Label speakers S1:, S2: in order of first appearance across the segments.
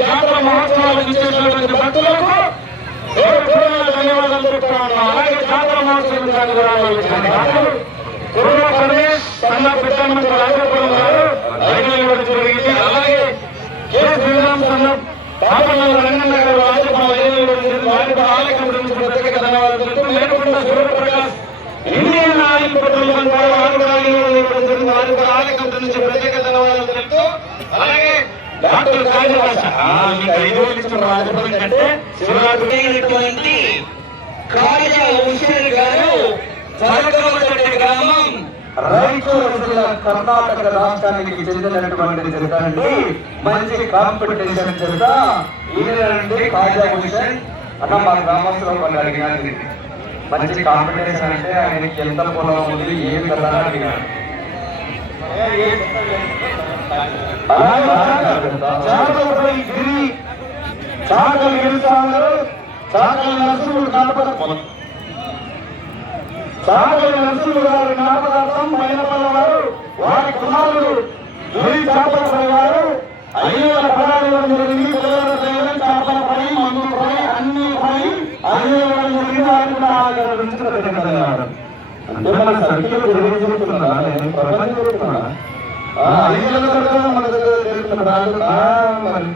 S1: జాతర మహోత్సవాలకు ఇచ్చేసినటువంటి భక్తులకు ధన్యవాదాలు. తెలుపుతా ఉన్నాం అలాగే జాతర మహోత్సవం దానికి రావాల్సిన సన్న గారు ఇవ్వడం జరిగింది అలాగే కె శ్రీరామ్ సన్న పాపనల్ల రంగన్న గారు వారికి కూడా ప్రత్యేక ధన్యవాదాలు లేకుండా Suryaprakash Indian oil petrol bunk వారు నుంచి ప్రత్యేక ధన్యవాదాలు తెలుపుతూ అలాగే డాక్టర్ కాళీదాస మీకు ఐదు వేలు ఇచ్చిన రాజపురం కంటే శివరాత్రి
S2: అయినటువంటి కాళియా గారు పరకమతటి గ్రామం
S3: రాయచూరు జిల్లా కర్ణాటక రాష్ట్రానికి చెందినటువంటి జత మంచి కాంపిటీషన్ జత ఈయనండి కాజా హుసేన్ అన్న మా గ్రామస్తులు వాళ్ళు అడిగినారు. మంచి కాంపిటీషన్ అంటే ఆయనకి ఎంత పొలం ఉంది ఏం కదా అని అడిగాను
S1: చాకలపై గిరి చాకల గిరిస్వాములు చాకల నరసింహుడు జ్ఞాపకం చాకల నరసింహుడు గారి జ్ఞాపకార్థం మైనపల్ల వారు వారి కుమారుడు గిరి చాపలపై వారు ఐదు వేల పదాలు ఇవ్వడం జరిగింది పిల్లల చేయడం చేపల పని మందు పని అన్ని పని ఐదు వేల జరిగింది వారికి కూడా ఆ రుచిలో పెట్టగలిగారు అంటే మన సర్కిల్ గురించి చెప్తున్నా నేను ప్రపంచం చెప్తున్నా ఆ, ఐదు వేల వరకు మన దగ్గర జరుగుతున్న బ్రాండ్ ఆ, మరి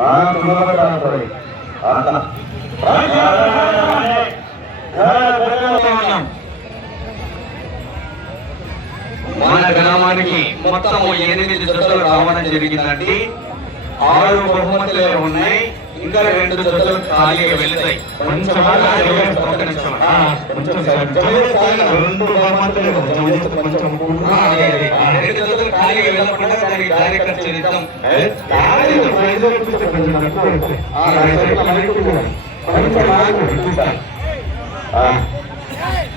S1: ఆ, తొందరగా రాకపోయి. అంత.
S2: మన గ్రామానికి మొత్తం ఎనిమిది జతలు రావడం జరిగిందండి. ఆరు బహుమతులు ఉన్నాయి. ఇంకా రెండు జతలు ఖాళీగా వెళ్తాయి.
S1: కొంచెం రెండు
S2: రెండు జతలు ఖాళీగా వెళ్ళకుండా దానికి కార్యకర్త ఖర్చు
S1: కొంచెం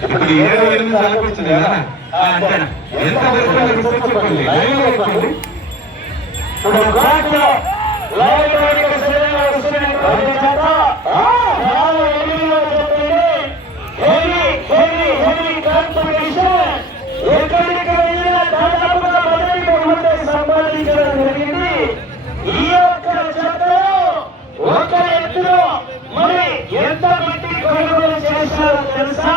S1: ఇప్పుడు ఏడు ఎనిమిది సరిపోతుంది కదా?
S2: ఆ, అంతేనా?
S1: ఎంత వరకు చెప్పండి. లైన్లో చెప్పండి. ఇప్పుడు బ్లాక్లో లైన్లో ఇక్కడ శ్రేణిలో వస్తున్నటువంటి జత, ఆ, నాలుగు ఎనిమిదిలో చెప్పండి. Heavy, heavy, heavy competition. ఎక్కడికి వెళ్ళినా దాదాపుగా మొదటి బహుమతి సంపాదించడం జరిగింది ఈ యొక్క జతలో ఒక ఎత్తులో మరి ఎంత మంది కొనుగోలు చేశారో తెలుసా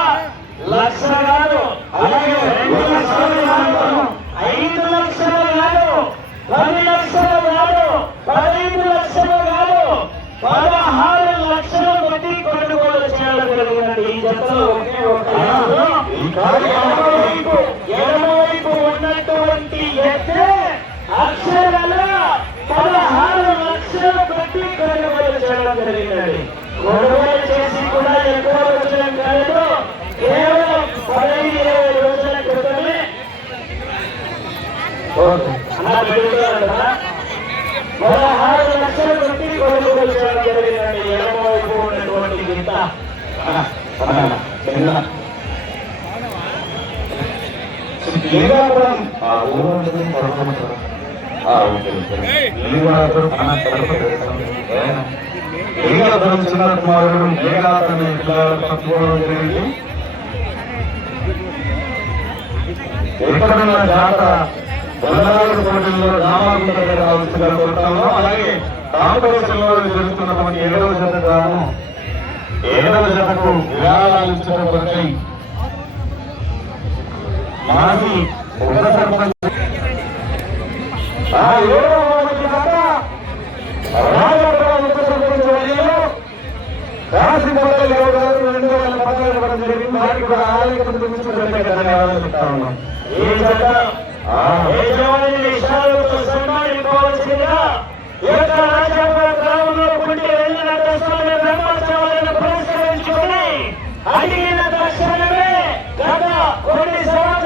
S1: లక్ష కాదు అలాగే రెండు లక్షలు కాదు ఐదు లక్షలు కాదు పది లక్షలు కాదు పదిహేను లక్షలు కాదు పదహారు లక్షల మంది కొనుగోలు చేయడం జరిగిందండి ఈ జతలో ఒకే ఒక ఎత్తు. ఎడమవైపు ఎడమవైపు ఉన్నటువంటి ఎత్తే అక్షరాల పదహారు లక్షల మంది కొనుగోలు చేయడం జరిగిందండి కొనుగోలు చేసి కూడా ఎక్కువ రోజులు కాదు కేవలం పదహైదు ఇరవై రోజుల క్రితమే అలా పెరుగుతున్నాడు కదా పదహారు లక్షల మంది కొనుగోలు చేయడం జరిగిందండి ఎడమవైపు ఉన్నటువంటి గింత శ్రీకాకుళం ఆ ఊరు ఉంటుంది పరమపురం. ఆ, ఓకే, ఓకే. శ్రీకాకుళం మన తరపు ఏనా? శ్రీకాకుళం చిన్న కుమారుడు మేఘనాథ్ అనే పిల్లలు పట్టుకోవడం జరిగింది ఎక్కడున్న జాతర బొల్లరాడు పోటీల్లో రామాగుంట దగ్గర రావాల్సిందిగా అలాగే కాంపిటీషన్ జరుగుతున్నటువంటి ఏడవ జత గాను ఏడవ జతకు విరాళాలు ఇచ్చిన మాజీ ఉప లేవు గారు రెండు వేల జరిగింది వారికి కూడా ఆలయ కమిటీ ధన్యవాదాలు చెప్తా ఉన్నాం విషయాలతో సన్మానించవలసిందిగా గ్రామంలో పుట్టి వెళ్ళిన దశమైన బ్రహ్మోత్సవాలను పురస్కరించుకొని అడిగిన తక్షణమే గత కొన్ని సంవత్సరాల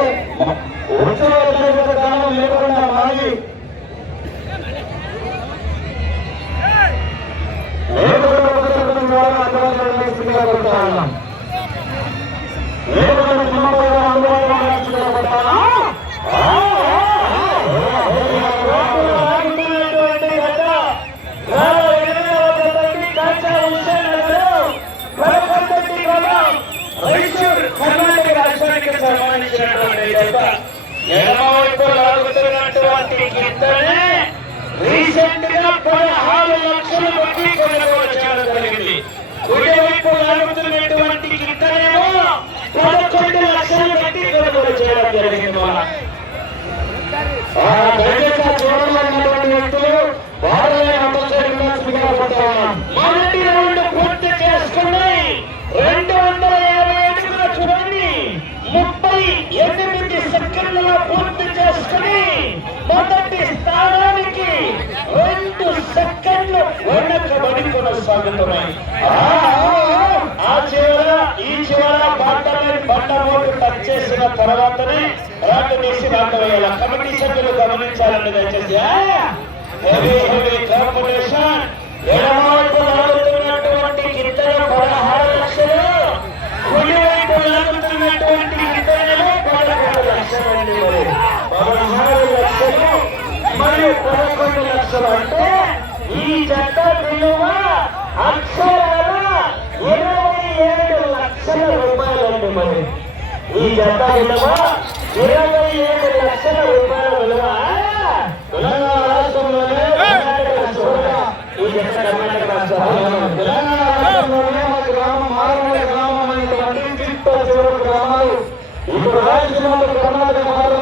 S1: చిలబడతా ఉన్నాం ఏమన్నా చిన్నపైన అందుబాటులో చిలబడతానా రీసెంట్గా పదహారు లక్షలు వడ్డీ కొనుగోలు చేయడం జరిగింది కుడివైపు నడుపుతున్నటువంటి ఇతనేమో పదకొండు జరిగింది ರೇಂಜ್ಲು ವರ್ಣಕ್ಕೆ ಬದುಕಿನ ఆ చివర ఈ చివర పంటని పంట బోర్డు టచ్ చేసిన తర్వాతనే రాటు తీసి రాటు వేయాలి? కమిటీ సభ్యులు గమనించాలని దయచేసి హెవీ హెవీ కాంపిటీషన్. ఎడమవైపు లాగుతున్నటువంటి గిట్టలు పదహారు లక్షలు. కుడివైపు లాగుతున్నటువంటి గిట్టలు పదకొండు లక్షలు పదహారు లక్షలు. మరియు పదకొండు లక్షలు అంటే ఈ జత విలువ అక్షరాల ఇరవై ఏడు లక్షల రూపాయలండి మరి ఈ జత విలువ ఇరవై ఏడు లక్షల రూపాయల విలువ తెలంగాణ రాష్ట్రంలోనే ఈ జత కర్ణాటక రాష్ట్రం తెలంగాణ రాష్ట్రంలోనే మా గ్రామం మారణ గ్రామం అనేటువంటి చిత్త చివరి గ్రామాలు ఇప్పుడు రాయలసీమలో కర్ణాటక మారణ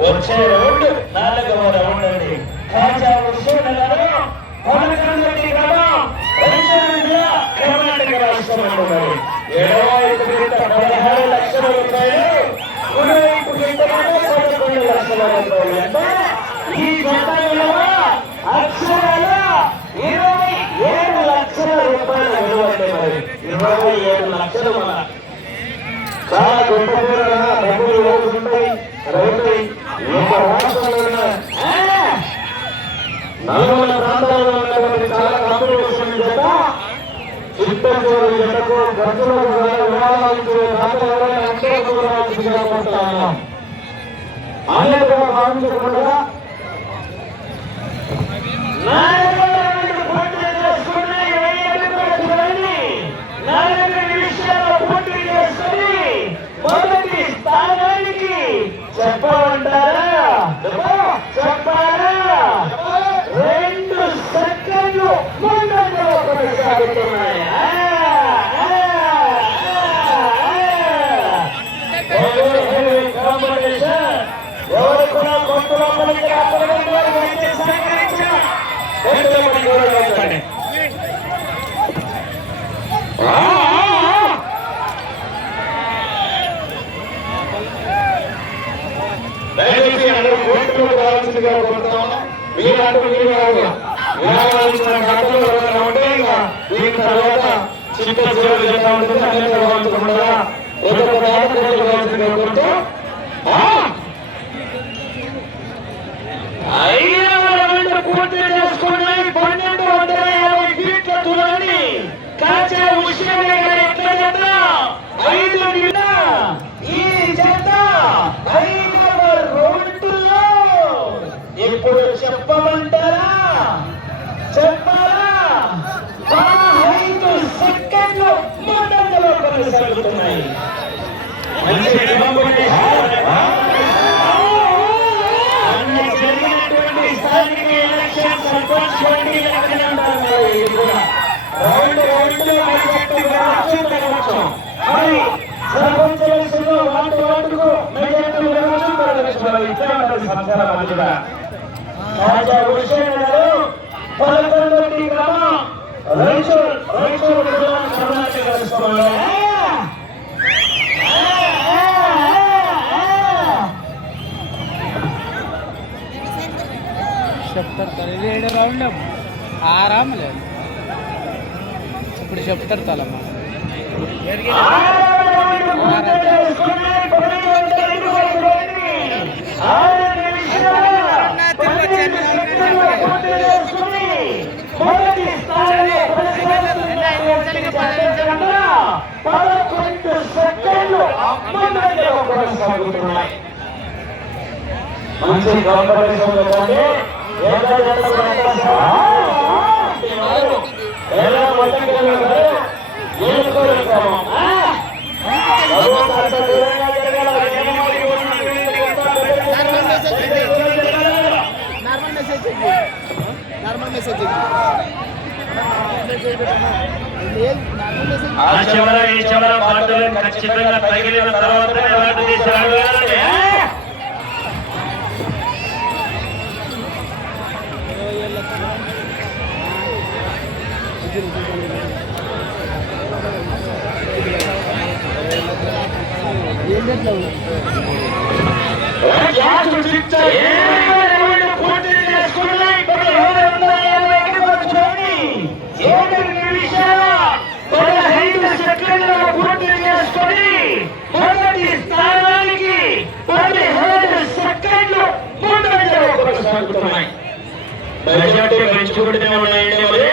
S1: వచ్చే రౌండ్ నాలుగవ రౌండ్ అండి. కర్ణాటక ఇరవై ఏడు లక్షల రూపాయల ఏడు చాలా గొప్ప యొక్క రాష్ట్రంలో నలుగుల ప్రాంతాల్లో ఉన్నటువంటి చాలా కాంపిటీషన్ చేత చిత్తూరు జతకు గంటలకు వివాదాలు దాతలు ఎవరైనా ఉంటే కూడా కోరుతా ఉన్నాం అన్నిటిగా భావించకుండా నాయకులను పోటీ చేసుకుని వేయబడుతున్నది. నలభై నిమిషాలు పోటీ చేసుకుని మొదటి స్థానానికి చెప్పమంటారా చెప్పాలా రెండు సెకండ్లు ముందంజలో కొనసాగుతున్నాయి ఆ, ఆ, ఆ, ఆ. ఎవరు కూడా కొట్టులో పలికి రాకూడదని వారు వెంటనే సహకరించారు. వెంటనే పడి దూరంగా ఉండండి. ఆ, ఆ, ఆ. దయచేసి అందరూ కోర్టులోకి రావాల్సిందిగా కోరుతాము మీరంటూ మీరు కాదు విరాళించిన ఖాతాలో ఎవరైనా ఉంటే ఇక దీని తర్వాత చిత్త చివరి జత ఉంటుంది అన్ని ఒక్కొక్క ఐదవ రౌండ్ పూర్తి చేసుకున్నాయి పన్నెండు వందల యాభై ఫీట్ల దూరాన్ని కాచా ఉష్ణమే ఎట్ల జత ఐదు నిన్న ఈ జత ఐదవ రౌండ్లో ఇప్పుడు చెప్పమంటారా చెప్పాలా పదహైదు సెకండ్లు ముందంజలో కొనసాగుతున్నాయి జరిగినటువంటి స్థానిక ఎలక్షన్ సర్పంచ్. రౌండ్. మరి సర్పంచ్ మెజార్టీ అది కూడా. పదకొండు గ్రామం రైచూర్ రైచూర్ కర్ణాటక రాష్ట్రంలో
S4: చెప్తారు ఇది ఏడు రౌండ్ ఆరామలే ఇప్పుడు చెప్తారు తలమ్మ
S1: పదకొండు సెకండ్లు కొనసాగుతున్నాయి మంచి కాంపిటీషన్ కానీ
S4: నార్మల్ మెసేజ్ నార్మల్ మెసేజ్
S1: ఆ చివర ఈ చివర పాటలు ఖచ్చితంగా తగిలిన తర్వాతనే వాటి తీసాడు
S4: ఏం చెట్లు
S1: మెజార్టీ పెంచుకుంటూనే ఉన్నాయండి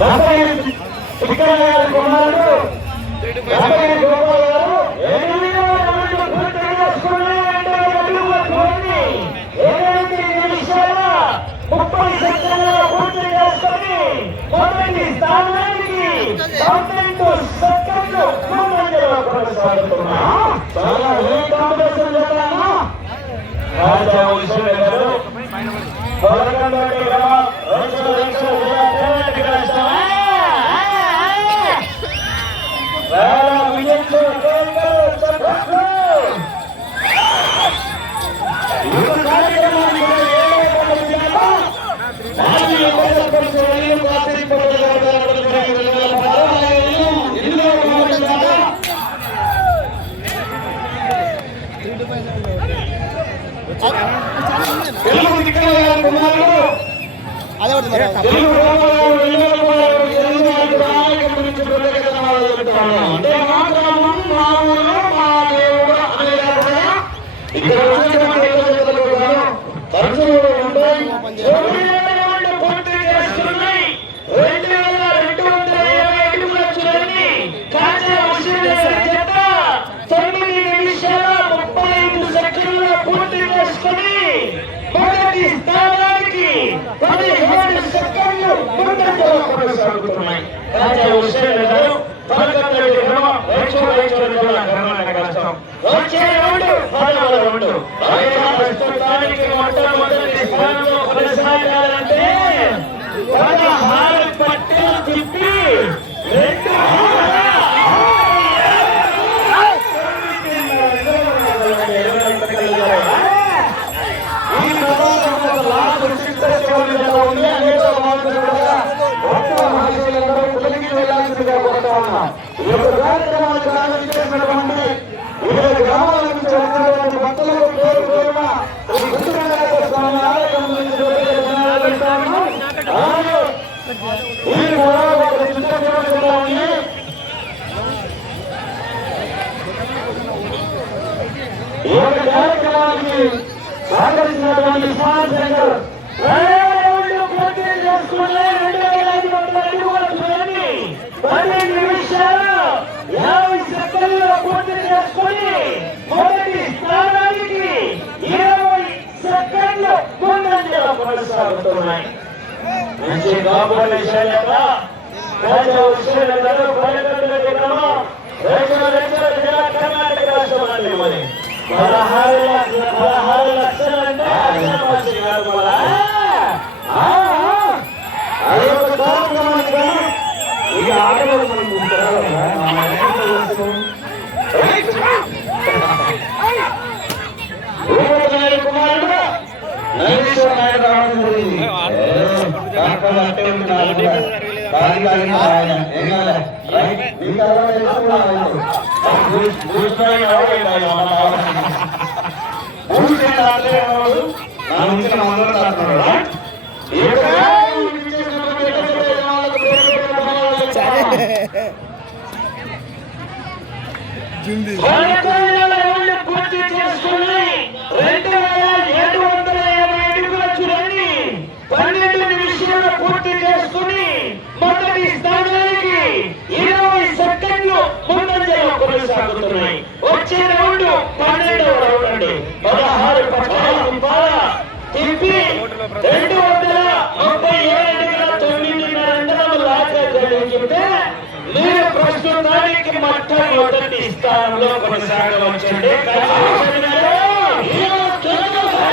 S1: యాభై చికెన్ గారు కొన్నారు యాభై గోపాల్ గారు ముప్పై సెకండ్లలో పూర్తి చేసుకొని మొదటి స్థానానికి పన్నెండు రాజా విశ్వ గారు ఇక్కడ వచ్చినటువంటి కృతజ్ఞతలు కూడా ఖర్చులు ఉంటాయి. తొమ్మిది వేల వాళ్ళు పూర్తి చేస్తున్నాయి. రెండు వేల రెండు వందల ఇరవై ఐదు లక్షలన్నీ కాజా వసూలు చేసిన చేత తొమ్మిది నిమిషాల ముప్పై ఐదు సెకండ్ల పూర్తి చేసుకుని మొదటి స్థానానికి పదిహేడు సెకండ్లు ముందంజలో కొనసాగుతున్నాయి రాజా హుస్సేన్ గారు పలకత్రెడ్డి గ్రామం రైచూరు రైచూరు వచ్చే రౌండ్ పదవ రౌండ్. ప్రస్తుతానికి మొట్టమొదటి స్థానంలో కొనసాగాలంటే పదహారు పట్టెలు తిప్పి రెండు ఈ ప్రమాదంలో లాస్ట్ సిక్స్ కిలోమీటర్ల ఉంది అనేక మార్గాలు కూడా భక్త మహర్షులందరూ తొలగి వెళ్ళాల్సిందిగా కోరుతా ఉన్నాం. ఈ యొక్క కార్యక్రమానికి ఆలోచించినటువంటి వివిధ గ్రామాల నుంచి వచ్చినటువంటి భక్తులకు పేరు పేరున శ్రీ గుంటూరు స్వామి ఆలయం నుంచి ధన్యవాదాలు ఈ కూడా ఒక చిన్న ఉంది ఈ యొక్క కార్యక్రమానికి సహకరించినటువంటి స్మార్ట్ సెంటర్ రెండు పూర్తి చేసుకుని రెండు వేల ఐదు వందల అడుగుల చూడండి పది నిమిషాలు యాభై సెకండ్లు పూర్తి చేసుకుని మొదటి స్థానానికి ఇరవై సెకండ్లు ముందంజలో కొనసాగుతున్నాయి. మంచి కాంపిటీషన్ యొక్క రాజా విశ్వనాథ్ పల్లెటూరు గ్రామం రైతుల రైతుల జిల్లా కర్ణాటక రాష్ట్రం పదహారు లక్షల పదహారు లక్షలు అంటే డాక్టర్ అంటే ఉంటున్నారు కూడా. దానికి ఆయన ఆయన ఏం కాలే. రైట్? మన ఆలోచన. బూస్ట్ ఏం ఆడలే ఎవరు? నా నుంచి అందరూ ఆడుతున్నారు. రైట్? ఈ యొక్క కార్యక్రమం ఇచ్చేసినటువంటి ఎటువంటి వాళ్ళకు పేరు పెట్టిన ధన్యవాదాలు. పదకొండు రౌండ్లు పూర్తి చేసుకుని రెండు వేల ఏడు వందల యాభై అడుగుల చూడండి పన్నెండు నిమిషాలు పూర్తి చేసుకుని మొదటి స్థానానికి ఇరవై సెకండ్లు ముందంజలో కొనసాగుతున్నాయి. వచ్చే రౌండ్ పన్నెండవ రౌండ్ పదహారు పట్టాలు తిప్పి రెండు వందల ముప్పై ఏడు తొమ్మిదిన్నర అండలు లాగా జరిగితే మీరు ప్రస్తుతానికి మొట్టమొదటి స్థానంలో కొనసాగవచ్చండి కళాభూషణ్ గారు, హీరో చంద్రబాబు.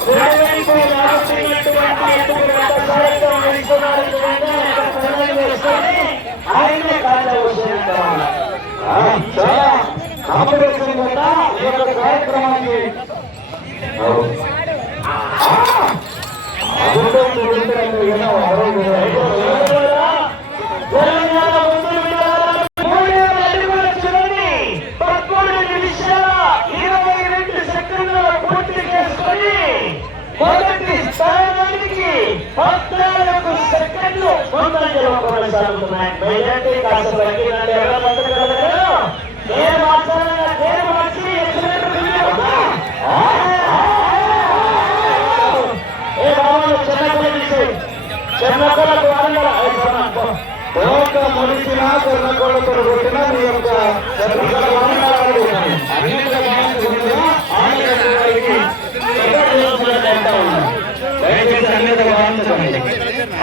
S1: కుడివైపు రాస్తున్నటువంటి ఎదురు గత సాయంత్రం వేస్తున్నటువంటి ఒక ప్రణాళిక వేసుకొని ఆయనే కళాభూషణ్ గారు. ఆ, చాలా కాంపిటీషన్ కదా ఈ యొక్క కార్యక్రమానికి మొదటి పద్నాలుగు సెకండ్లు ముందంజలో కొనసాగుతున్నాయి. మెజార్టీ కాస్త తగ్గిందంటే చెన్నకోలకు వరంగల్ మనిషిన చెన్నకోలతో కొట్టిన మీ యొక్క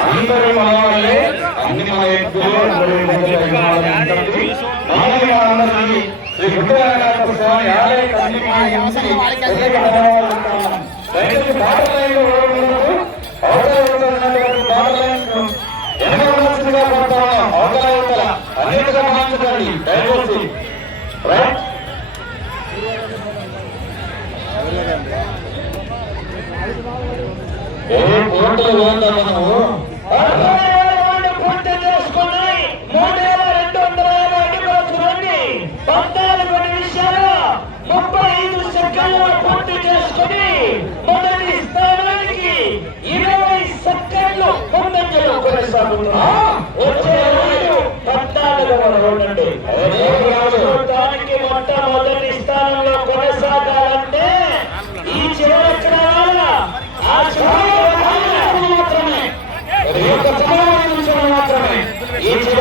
S1: అందరూ మనవాళ్ళే అన్ని మా ఎక్కువ వారందరికీ శ్రీ గుట్టరాఘవ స్వామి ఆలయ దయచేసి బాటర్ లైన్ ఏ కోర్టులో ఉందా మనము
S5: ప్రవేశపెడుతున్నా వచ్చే రోజు పద్నాలుగవ రౌండ్ అండి దానికి మొట్టమొదటి మాత్రమే. ఈ చివరి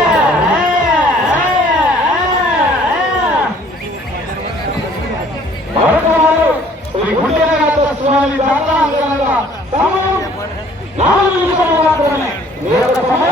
S5: ಜಿಲ್ಲೆಯಲ್ಲಿ ಬರಲಾಗದ
S1: ಸಮಯ ನಾವು ಈ ಸಮಯ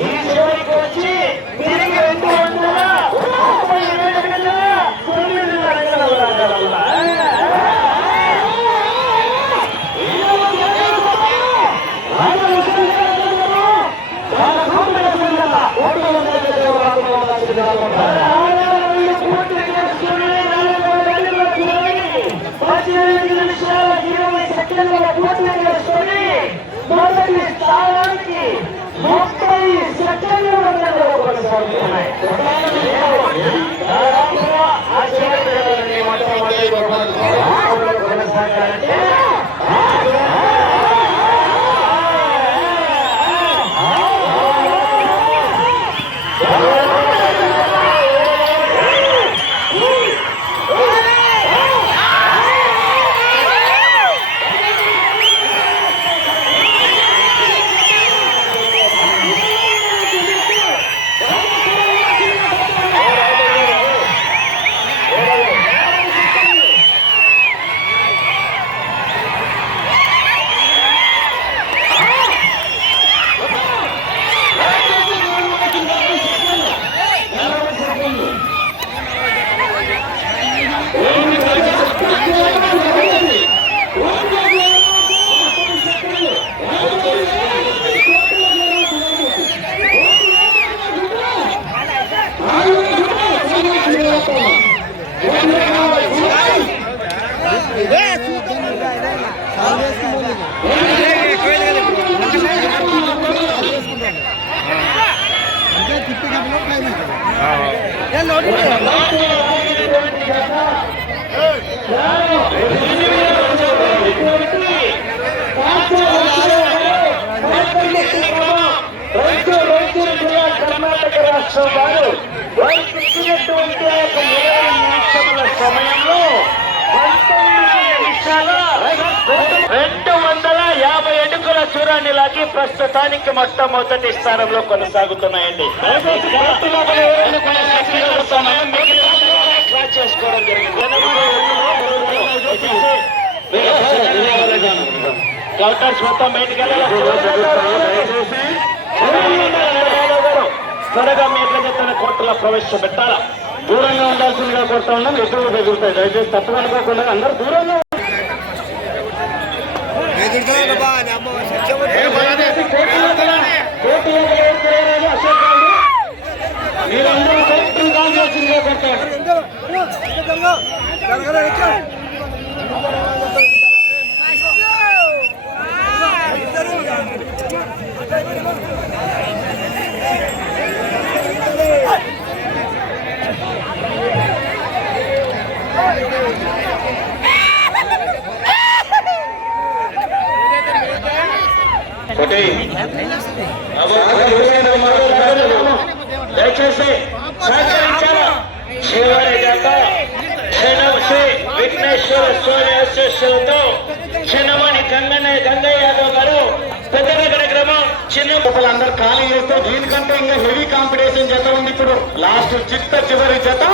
S5: ఈ చివరికి వచ్చి
S1: ఎన్నికల
S5: పోటీ చేసుకుని మొదటి స్థానానికి ముప్పై సెకండ్లు కొనసాగుతున్నాయి. కొనసాగాలంటే కర్ణాటక రాష్ట్రం వారు వారికి ఇచ్చినటువంటి ఇరవై నిమిషముల సమయంలో పంతొమ్మిది నిమిషాల రెండు యాభై అడుగుల చూరాన్ని లాగి ప్రస్తుతానికి మొట్టమొదటి స్థానంలో కొనసాగుతున్నాయండి. చేసుకోవడం జరిగింది కౌంటర్స్ మొత్తం బయటికి త్వరగా మేట్ల చెత్తన కోర్టులో ప్రవేశపెట్టాలా? దూరంగా ఉండాల్సిందిగా కోరుతా ఉన్నాం. ఎదురు తగులుతాయి దయచేసి తప్పదనుకోకుండా అందరూ దూరంగా కోర్టులో ప్రవేశించాలని అశోక్ గారు ఒకటి. దయచేసి విఘ్నేశ్వర స్వామి ఆశీస్సులతో చిన్నమణి గంగన్న గంగయ్య యాదవ్ గారు పెద్దనగర గ్రామం చిన్న అందరు ఖాళీ చేస్తే దీనికంటే ఇంకా హెవీ కాంపిటీషన్ జత ఉంది ఇప్పుడు. లాస్ట్ చిత్త చివరి జత.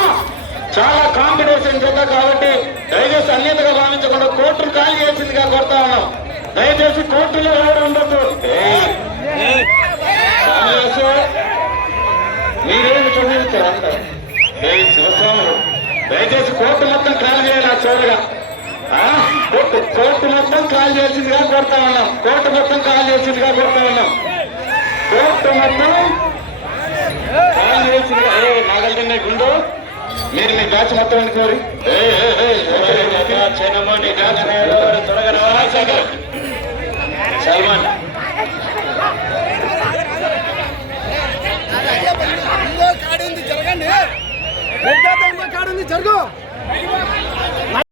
S5: చాలా కాంపిటీషన్ జత కాబట్టి దయచేసి అన్యతగా భావించకుండా కోర్టును ఖాళీ చేసిందిగా కోరుతా ఉన్నాం. దయచేసి కోర్టులో ఎవరు ఉండదు మీరేమి చూపించారు అంత శివస్వాములు దయచేసి కోర్టు మొత్తం కాల్ చేయాలి ఆ చివరిగా ఆ? కోర్టు కోర్టు మొత్తం కాల్ చేసిందిగా కోరుతా ఉన్నాం కోర్టు మొత్తం కాల్ చేసిందిగా కోరుతా ఉన్నాం కోర్టు మొత్తం కాల్ చేసిందిగా ఏ నాగల్జన్న గుండు మీరు మీ బ్యాచ్ మొత్తం అనుకోరి చిన్నమ్మ త్వరగా రా, సాగర్. సల్మాన్.
S4: కాడుంది జరగండి. కాడుంది జరుగు.